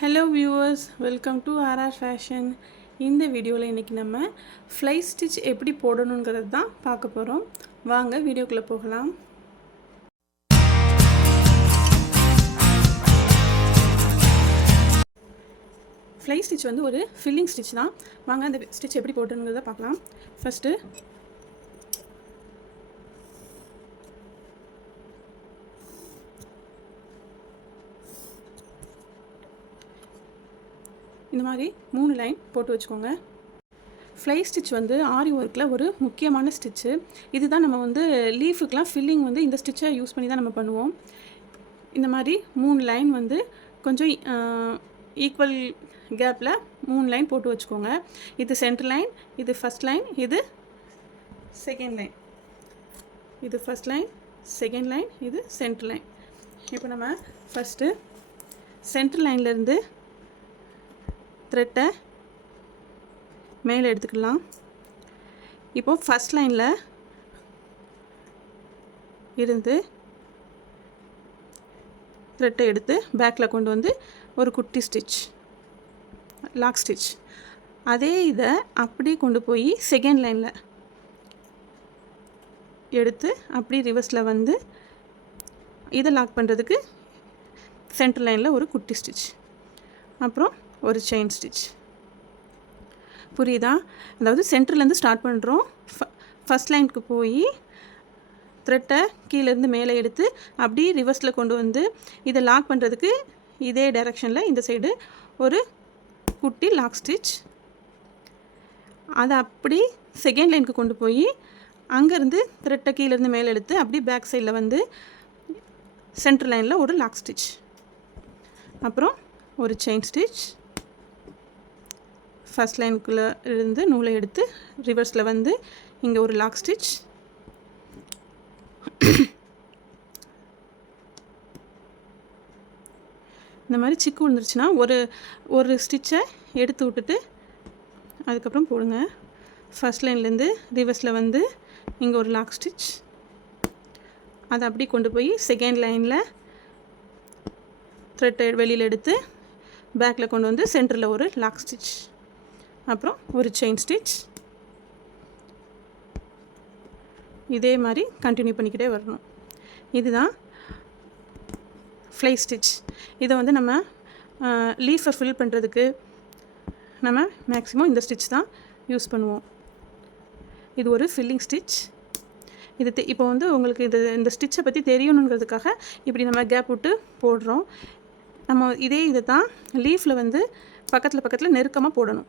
Hello viewers, welcome to RR fashion. இந்த வீடியோவில் இன்றைக்கி நம்ம ஃப்ளை ஸ்டிச் எப்படி போடணுங்கிறது தான் பார்க்க போகிறோம். வாங்க வீடியோக்குள்ளே போகலாம். ஃப்ளை ஸ்டிச் வந்து ஒரு ஃபில்லிங் ஸ்டிச் தான். வாங்க அந்த ஸ்டிச் எப்படி போடணுங்கிறத பார்க்கலாம். ஃபஸ்ட்டு இந்த மாதிரி 3 லைன் போட்டு வச்சுக்கோங்க. ஃப்ளை ஸ்டிச் வந்து ஆரி ஒர்க்கில் ஒரு முக்கியமான ஸ்டிச்சு. இதுதான் நம்ம வந்து லீஃபுக்கெலாம் ஃபில்லிங் வந்து இந்த ஸ்டிச்சை யூஸ் பண்ணி தான் நம்ம பண்ணுவோம். இந்த மாதிரி 3 லைன் வந்து கொஞ்சம் ஈக்குவல் கேப்பில் 3 லைன் போட்டு வச்சுக்கோங்க. இது சென்டர் லைன், இது ஃபஸ்ட் லைன், இது செகண்ட் லைன். இது ஃபஸ்ட் லைன், செகண்ட் லைன், இது சென்டர் லைன். இப்போ நம்ம ஃபஸ்ட்டு சென்டர் லைன்லேருந்து த்ரெட்டை மேலே எடுத்துக்கலாம். இப்போது ஃபஸ்ட் லைனில் இருந்து த்ரெட்டை எடுத்து பேக்கில் கொண்டு வந்து ஒரு குட்டி ஸ்டிச், லாக் ஸ்டிச். அதே இதை அப்படியே கொண்டு போய் செகண்ட் லைனில் எடுத்து அப்படி ரிவர்ஸில் வந்து இதை லாக் பண்ணுறதுக்கு சென்டர் லைனில் ஒரு குட்டி ஸ்டிச், அப்புறம் ஒரு செயின் ஸ்டிச். புரியுதா? அதாவது சென்டர்லேருந்து ஸ்டார்ட் பண்ணுறோம். ஃபஸ்ட் லைனுக்கு போய் த்ரெட்டை கீழேருந்து மேலே எடுத்து அப்படி ரிவர்ஸில் கொண்டு வந்து இதை லாக் பண்ணுறதுக்கு இதே டைரெக்ஷனில் இந்த சைடு ஒரு குட்டி லாக் ஸ்டிச். அதை அப்படி செகண்ட் லைனுக்கு கொண்டு போய் அங்கேருந்து த்ரெட்டை கீழேருந்து மேலே எடுத்து அப்படி பேக் சைடில் வந்து சென்டர் லைனில் ஒரு லாக் ஸ்டிச், அப்புறம் ஒரு செயின் ஸ்டிச். ஃபஸ்ட் லைனுக்குள்ளே இருந்து நூலை எடுத்து ரிவர்ஸில் வந்து இங்கே ஒரு லாக் ஸ்டிச். இந்த மாதிரி சிக்கு விழுந்துருச்சுன்னா ஒரு ஸ்டிச்சை எடுத்து விட்டுட்டு அதுக்கப்புறம் போடுங்க. ஃபஸ்ட் லைன்லேருந்து ரிவர்ஸில் வந்து இங்கே ஒரு லாக் ஸ்டிச். அதை அப்படி கொண்டு போய் செகண்ட் லைனில் த்ரெட்டை வெளியில் எடுத்து பேக்கில் கொண்டு வந்து சென்டரில் ஒரு லாக் ஸ்டிச், அப்புறம் ஒரு செயின் ஸ்டிச். இதே மாதிரி கண்டினியூ பண்ணிக்கிட்டே வரணும். இதுதான் ஃப்ளை ஸ்டிச். இதை வந்து நம்ம லீஃபை ஃபில் பண்ணுறதுக்கு நம்ம மேக்ஸிமம் இந்த ஸ்டிச் தான் யூஸ் பண்ணுவோம். இது ஒரு ஃபில்லிங் ஸ்டிச். இது இப்போ வந்து உங்களுக்கு இந்த ஸ்டிச்சை பற்றி தெரியணுங்கிறதுக்காக இப்படி நம்ம கேப் விட்டு போடுறோம். நம்ம இதை தான் லீஃபில் வந்து பக்கத்தில் நெருக்கமாக போடணும்.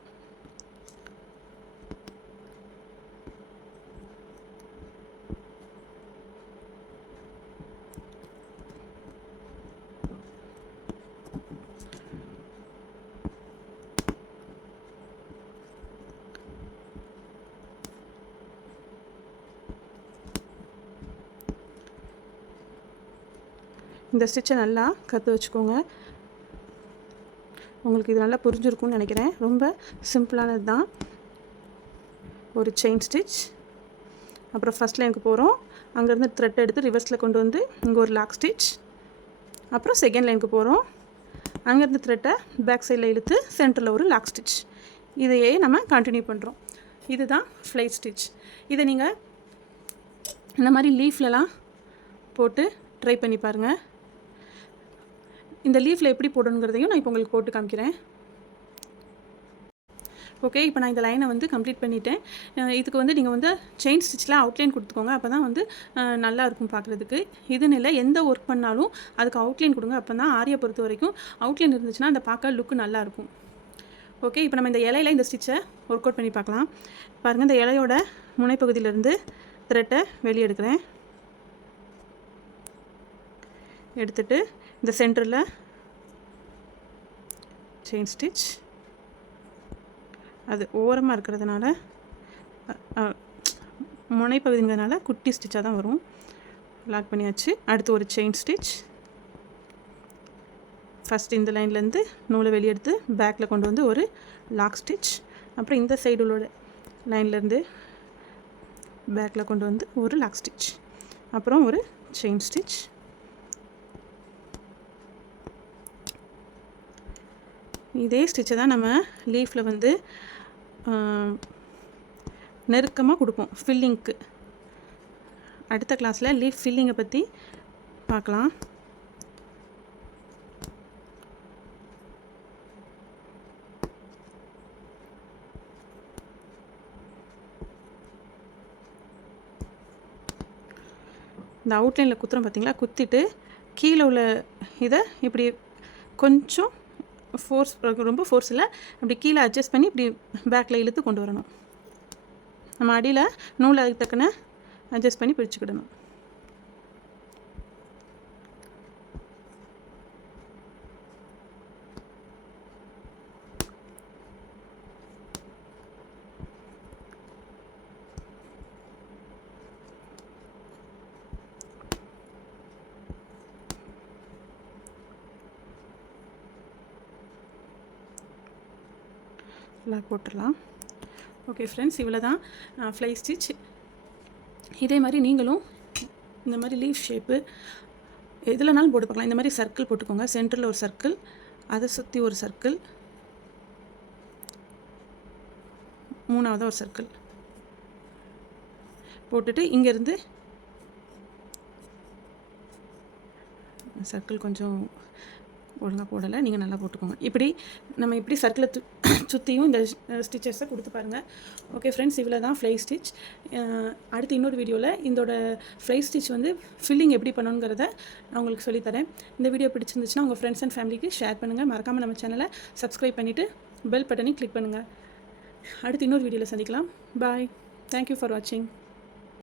இந்த ஸ்டிச்சை நல்லா கற்று வச்சுக்கோங்க. உங்களுக்கு இது நல்லா புரிஞ்சிருக்கும்னு நினைக்கிறேன். ரொம்ப சிம்பிளானது தான். ஒரு செயின் ஸ்டிச், அப்புறம் ஃபஸ்ட் லைனுக்கு போகிறோம். அங்கேருந்து த்ரெட் எடுத்து ரிவர்ஸில் கொண்டு வந்து இங்கே ஒரு லாக் ஸ்டிச், அப்புறம் செகண்ட் லைனுக்கு போகிறோம். அங்கேருந்து த்ரெட்டை பேக் சைடில் இழுத்து சென்டரில் ஒரு லாக் ஸ்டிச். இதையே நம்ம கண்டினியூ பண்ணுறோம். இதுதான் ஃப்ளை ஸ்டிச். இதை நீங்கள் இந்த மாதிரி லீஃப்லலாம் போட்டு ட்ரை பண்ணி பாருங்கள். இந்த லீஃபில் எப்படி போடணுங்கிறதையும் நான் இப்போ உங்களுக்கு போட்டு காமிக்கிறேன். ஓகே, இப்போ நான் இந்த லைனை வந்து கம்ப்ளீட் பண்ணிட்டேன். இதுக்கு வந்து நீங்கள் வந்து செயின் ஸ்டிச்சில் அவுட்லைன் கொடுத்துக்கோங்க. அப்போ தான் வந்து நல்லா இருக்கும் பார்க்குறதுக்கு. இதுன்னு இல்லை, எந்த ஒர்க் பண்ணாலும் அதுக்கு அவுட்லைன் கொடுங்க. அப்போ தான் ஆரியை பொறுத்த வரைக்கும் அவுட்லைன் இருந்துச்சுன்னா அந்த பார்க்க லுக்கு நல்லாயிருக்கும். ஓகே, இப்போ நம்ம இந்த இலையில் இந்த ஸ்டிச்சை ஒர்க் அவுட் பண்ணி பார்க்கலாம். பாருங்கள், இந்த இலையோட முனைப்பகுதியிலேருந்து த்ரெட்டை வெளியே எடுக்கிறேன். எடுத்துட்டு இந்த சென்டரில் செயின் ஸ்டிச். அது ஓரமாக இருக்கிறதுனால முனைப்பகுதிங்கிறதுனால குட்டி ஸ்டிச்சாக தான் வரும். லாக் பண்ணியாச்சு. அடுத்து ஒரு செயின் ஸ்டிச். ஃபஸ்ட் இந்த லைன்லேருந்து நூலை வெளியெடுத்து பேக்கில் கொண்டு வந்து ஒரு லாக் ஸ்டிச், அப்புறம் இந்த சைடு உள்ள லைன்லேருந்து பேக்கில் கொண்டு வந்து ஒரு லாக் ஸ்டிச், அப்புறம் ஒரு செயின் ஸ்டிச். இதே ஸ்டிச்சை தான் நம்ம லீஃபில் வந்து நெருக்கமாக கொடுப்போம் ஃபில்லிங்க்கு. அடுத்த கிளாஸில் லீஃப் ஃபில்லிங்கை பற்றி பார்க்கலாம். இந்த அவுட்லைனில் குத்துறோம் பார்த்தீங்களா, குத்திட்டு கீழே உள்ள இதை இப்படி கொஞ்சம் ஃபோர்ஸ், ரொம்ப ஃபோர்ஸ் இல்லை, அப்படி கீழே அட்ஜஸ்ட் பண்ணி இப்படி பேக்கில் இழுத்து கொண்டு வரணும். நம்ம அடியில் நூல் அதுக்கு தக்கன அட்ஜஸ்ட் பண்ணி பிடிச்சிக்கிடணும். லாக் போட்டுடலாம். ஓகே ஃப்ரெண்ட்ஸ், இவ்வளோ தான் ஃப்ளை ஸ்டிச். இதே மாதிரி நீங்களும் இந்த மாதிரி லீஃப் ஷேப்பு எதுலனாலும் போட்டு பார்க்கலாம். இந்த மாதிரி சர்க்கிள் போட்டுக்கோங்க. சென்டரில் ஒரு சர்க்கிள், அதை சுற்றி ஒரு சர்க்கிள், மூணாவதாக ஒரு சர்க்கிள் போட்டுட்டு இங்கேருந்து சர்க்கிள் கொஞ்சம் ஒழுங்காக போடலை, நீங்கள் நல்லா போட்டுக்கோங்க. இப்படி நம்ம இப்படி சர்க்கிளை சுற்றியும் இந்த ஸ்டிச்சஸை கொடுத்து பாருங்கள். ஓகே ஃப்ரெண்ட்ஸ், இவ்வளோ தான் ஃப்ளை ஸ்டிச். அடுத்து இன்னொரு வீடியோவில் இதோட ஃப்ளை ஸ்டிச் வந்து ஃபில்லிங் எப்படி பண்ணணுங்கிறத நான் உங்களுக்கு சொல்லித்தரேன். இந்த வீடியோ பிடிச்சிருந்துச்சுன்னா உங்கள் ஃப்ரெண்ட்ஸ் அண்ட் ஃபேமிலிக்கு ஷேர் பண்ணுங்கள். மறக்காமல் நம்ம சேனலை சப்ஸ்கிரைப் பண்ணிவிட்டு பெல் பட்டனையும் கிளிக் பண்ணுங்கள். அடுத்து இன்னொரு வீடியோவில் சந்திக்கலாம். பாய். தேங்க்யூ ஃபார் வாட்சிங்.